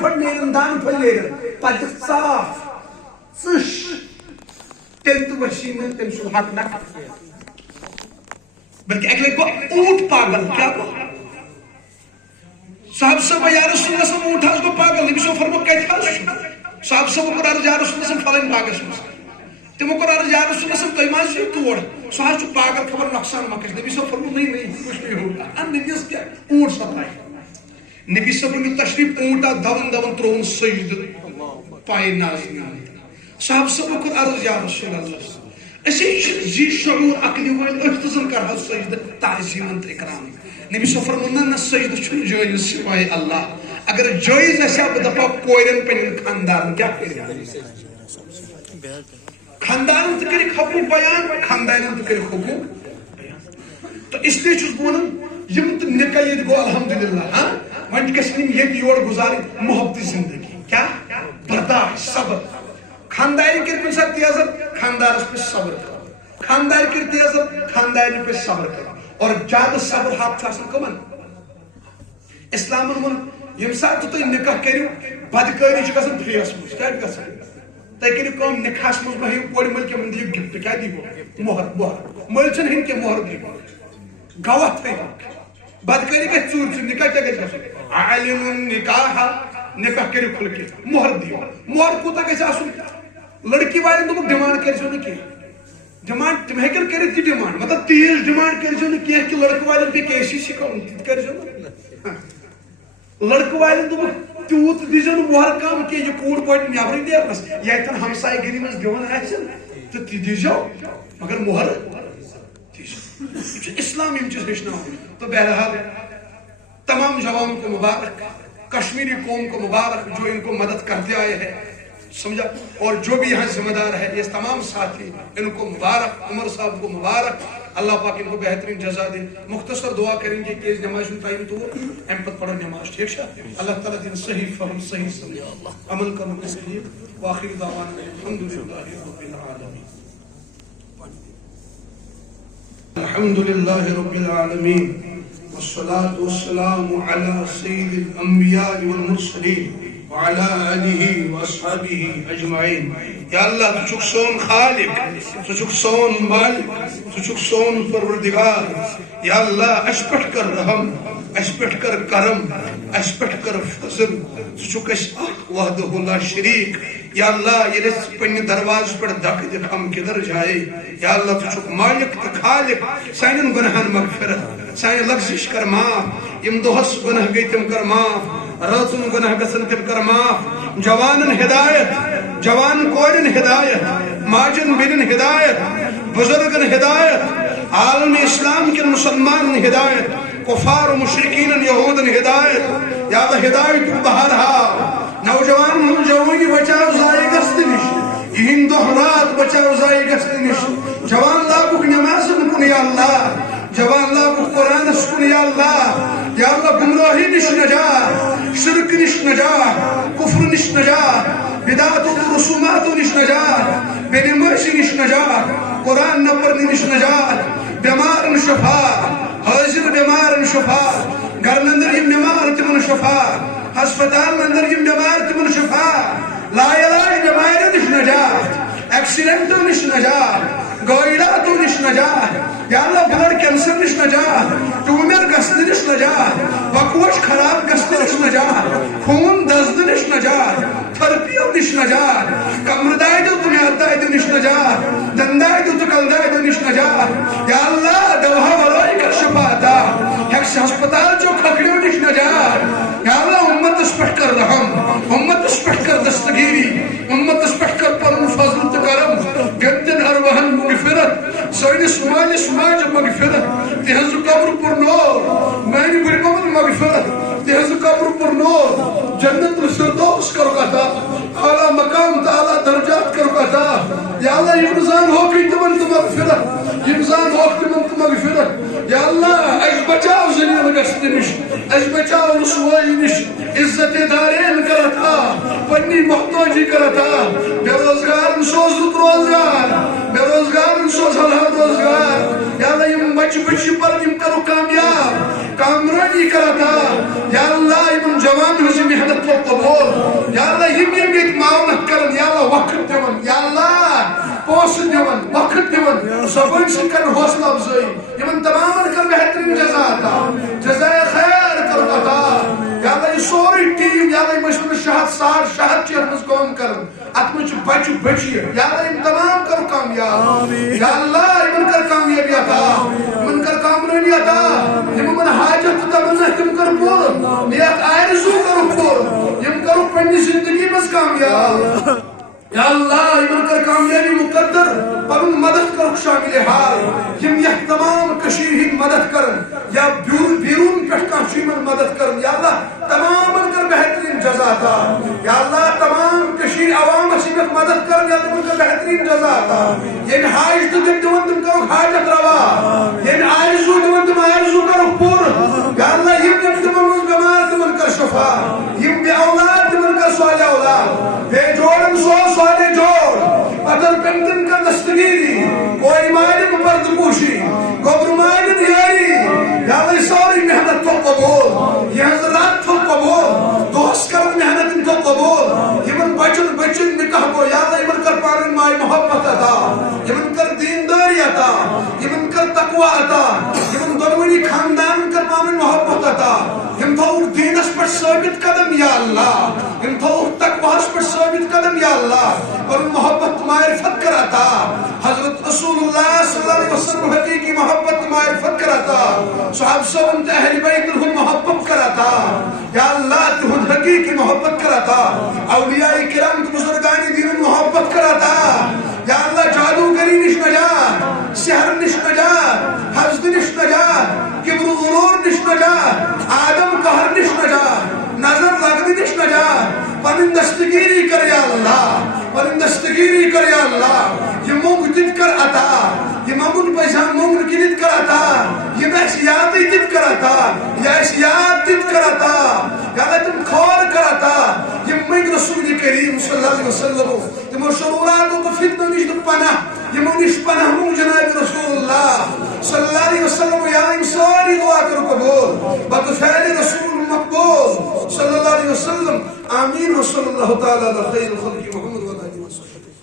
پھٹ نیرن دان پھل نیرن پتہ صاف ژش تیل تو وسیم تم سن حق نہ بلکہ ایک لے کو اونٹ پاگل کیا کو صاحب صاحب یا رسول اللہ صلی اونٹ ہاس کو پاگل نبی صلی فرمو کہت ہاس صاحب صاحب کو عرض یا رسول اللہ صلی فلن پاگل مس تمو کو عرض یا رسول اللہ صلی تو ایمان سے توڑ سو ہاس چھ پاگل خبر نقصان مکش نبی صلی فرمو نہیں کچھ نہیں ہوگا ان نبی اس کیا اونٹ سپائی نبی صلی اللہ تشریف اونٹا دون ترون سجد پائے نازنین صاحب صاحب کو عرض یا رسول اللہ اسی جی شعور عقلی وال اختزن کر حض سجد تعظیم انت اکرام نبی صلی اللہ علیہ وسلم سجد چھن جائز سوائے اللہ اگر جائز ایسا بدپا کوئرن پنین خاندان کیا کرے خاندان تو کرے حقوق بیان خاندان تو کرے حقوق تو اس لیے چھس بونن یم تو نکاح یہ گو الحمدللہ ہاں ون کشنیم یہ یور گزاری محبت زندگی کیا برداشت صبر خانداری کر کن ساتھ تیازر خاندارس پہ صبر کر خاندار کر تیازر خانداری پہ صبر کر اور زیادہ صبر حق چھاسن کمن اسلام من یم ساتھ تو نکاح کریو بدکاری چھ گژھان فریس مز کیا گژھان تُہۍ کٔرِو کٲم نکاحس مز مہ ہیٚیِو کورِ مٔلۍ کیٚنٛہہ دِیِو گفٹ کیٛاہ دِیِو مۄہر مٔلۍ چھنہٕ ہیٚنۍ کیٚنٛہہ مۄہر دِیِو گواہ تھٲیِو بدکاری گژھِ ژوٗرِ ژوٗرِ نکاح کیٛاہ گژھِ گژھُن عالم نکاح نکاح کٔرِو کھُلہٕ کے مۄہر دِیِو مۄہر کوٗتاہ گژھِ آسُن لڑکی والن دوٚپُکھ ڈِمانڈ کٔرۍزیو نہٕ کیٚنٛہہ ڈِمانڈ تِم ہیٚکن کٔرِتھ یہِ ڈِمانڈ مطلب تیٖژ ڈِمانڈ کٔرۍزیو نہٕ کیٚنٛہہ کہِ لڑکہٕ والٮ۪ن پیٚیہِ کیسی سِکاوُن تِتہِ کٔرۍزیو نہٕ لڑکہٕ والٮ۪ن دوٚپُکھ تیوٗت دیٖزیو نہٕ مۄہر کم کیٚنٛہہ یہِ کوٗر پوٹہِ نیبرٕے نیرنس ییٚتٮ۪ن ہمساے گٔری منٛز دِوان آسن تہٕ تہِ دیٖزیو مگر مۄہر دیٖزیو یہِ چھُ اسلام یِم چیٖز ہیٚچھناوان تہٕ بہرحال تمام جوانوں کو مبارک کشمیری قوم کو مبارک جو ان کو مدد کرتے آئے ہیں سمجھا اور جو بھی یہاں ذمہ دار ہے یہ تمام ساتھی ان کو مبارک عمر صاحب کو مبارک اللہ پاک ان کو بہترین جزا دے مختصر دعا کریں گے کہ اس نماز میں ٹائم تو ایم پت پڑھا نماز ٹھیک ہے اللہ تعالیٰ دین صحیح فہم صحیح سمجھ عمل کرنے کے لیے وآخر دعوانا الحمدللہ رب العالمین الحمدللہ رب العالمین والصلاة والسلام على سيد الأنبياء والمرسلين وعلى آله وأصحابه أجمعين يا الله تشوك سون خالق تشوك سون مالك تشوك سون پروردگار يا الله اشپٹ کر رحم اشپٹ کر کرم اشپٹ کر فضل تشوك وحده لا شريك یا اللہ یہ پنہ دروازے پر دک دکھ ہم کدھر جائے یا اللہ تو چھک مالک تو خالق سانن گناہن مغفرت سانہ لغزش کر معاف یم دہس گناہ گئی تم کر معاف راتن گناہ گژھن تم کر معاف جوانن ہدایت جوان کورن ہدایت ماجن بینن ہدایت بزرگن ہدایت عالم اسلام کے مسلمان ہدایت کفار و مشرکین یہودن ہدایت یا اللہ ہدایت کو بہرحال نوجوان جوانی بچاو ضائع گژھنہٕ نش یہند دۄہ رات بچاو ضائع گژھنہٕ نش جوان لاگُکھ نمازن کُن یا اللہ جوان لاگُکھ قرآنس کُن یا اللہ گمراہی نش نجات شرک نش نجات کفر نش نجات بدعتوں و رسوماتوں نش نجات بے نمازی نش نجات قرآن نہ پڑھنے نش نجات بیمارن شفا حاضر بیمارن شفا گھرن اندر یم بیمار تمن شفا ہسپتال اندر یم بیمار تمن شفا لا علاج بیمار نش نجات ایکسیڈنٹوں نش نجات گوئلاتوں نش نجات یا اللہ بلڈ کینسر نش نجات ٹیومر گژھنہٕ نش نجات بکوش خراب گژھنہٕ نش نجات خون دزدٕ نش نجات تھرپیو نش نجات کمر دادیو تو میاد دادیو نش نجات دن دادیو تو کل دادیو نش نجات یا اللہ دوہا ورائی کر شفا دا ہیکس ہسپتال جو کھکڑیو نش نجات یا اللہ امت اس پٹھ کر رحم امت اس پٹھ کر دستگیری امت اس پٹھ کر پرن فضل تکرم گندن ارواحن مغفرت سوئنس مالس ماج مغفرت تہذ قبر پر نور مانی برمت مغفرت تہذ قبر پر نور جنت الفردوس کرو عطا اعلی مقام تعالی درجات کرو عطا یا اللہ امزان ہو کی تمن مغفرت امزان ہو کی تمن مغفرت یا اللہ اج بچاو زلیل گژھنہٕ نش اج بچاو رسوائی نش عزت دارین کرتا پنی محتاجی کرتا بے روزگار سوز رت روزگار بے روزگار سوز حلال روزگار یا اللہ یم بچ بچی پر یم کرو کامیاب کامرانی کرتا یا اللہ یم جوان ہزی محنت کو قبول پونسہٕ دِوان وقت دِوان صفٲیی سۭتۍ کرن حوصلہ افزٲیی یِمن تمامن کر بہترین جزا عطا جزائے خیر کر عطا یا اللہ یہ سورُے ٹیم یا اللہ مشورٕ 600 چھِ یتھ منٛز کٲم کران اتھ منٛز چھِ بچہِ بچی یا اللہ یِم تمام کر کامیاب یا اللہ یِمن کر کامیٲبی عطا یِمن کر کامرٲنی عطا یِمن حاجت تہٕ تمنا تِم کر پوٗرٕ نیک آرزوٗ کرُکھ پوٗرٕ یِم کرُکھ پننہِ زندگی منٛز کامیاب یا اللہ یمن کر کامیابی مقدر پنن مدد کرک شامل حال یم یہ تمام کشیر ہند مدد کرن یا بیرون پہ کان مدد کرن یا اللہ تمام کر بہترین جزا عطا یا اللہ تمام کشیر عوام اسیمت مدد کرن یا تمن کر بہترین جزا عطا ین حاجت تم دون تم کرک حاجت روا ین آرزو دون تم آرزو کرک پور یا اللہ یم تمن بیمار تمن کر شفا یم بے اولاد تمن کر صالح اولاد بے جوڑن صالح جوڑ بدل پنتن کا دستگیری کوئی مالک پرد پوشی گبر مالک یاری یا اللہ ساری محنت تو قبول یہ حضرات تو قبول دوست کر محنت تو قبول یمن بچن نکاح کو یا اللہ یمن کر پانن مائی محبت عطا یمن کر دینداری عطا یمن کر تقوی عطا یمن دونونی خاندان کر پانن محبت عطا یم تھوک دینس پر ثابت قدم یا اللہ یم تھوک تقواس پر ثابت قدم یا اللہ اور محبت معرفت کراتا حضرت رسول اللہ صلی اللہ علیہ وسلم حقیقی محبت معرفت کراتا صحاب سوانت اہل بیت الہم محبت کراتا یا اللہ تہد حقیقی محبت کراتا اولیاء کرام بزرگان دین محبت کراتا یا اللہ جادوگری نش نجات سحر نش نجات حسد نش نجات کبر و غرور نش نجات آدم قہر نش نجات نظر لگنی نش نجات پنن دستگیری کر یا اللہ پنن دستگیری کر یا اللہ یہ مونگ دت کر عطا یہ ممن پیسان مونگ دت کر عطا یہ محسیاتی دت کر عطا یہ احسیات دت کر عطا یا اللہ تم کھور کر عطا یہ منگ رسول کریم صلی اللہ علیہ وسلم تم شرورات و فتنہ نش پناہ یہ منش پناہ مونگ جناب رسول اللہ صلی اللہ علیہ وسلم یا اللہ ساری دعا کر قبول بطفیل رسول مقبول صلی اللہ علیہ وسلم آمین و صلی اللہ تعالی علی خیر خلق محمد و علیہ وسلم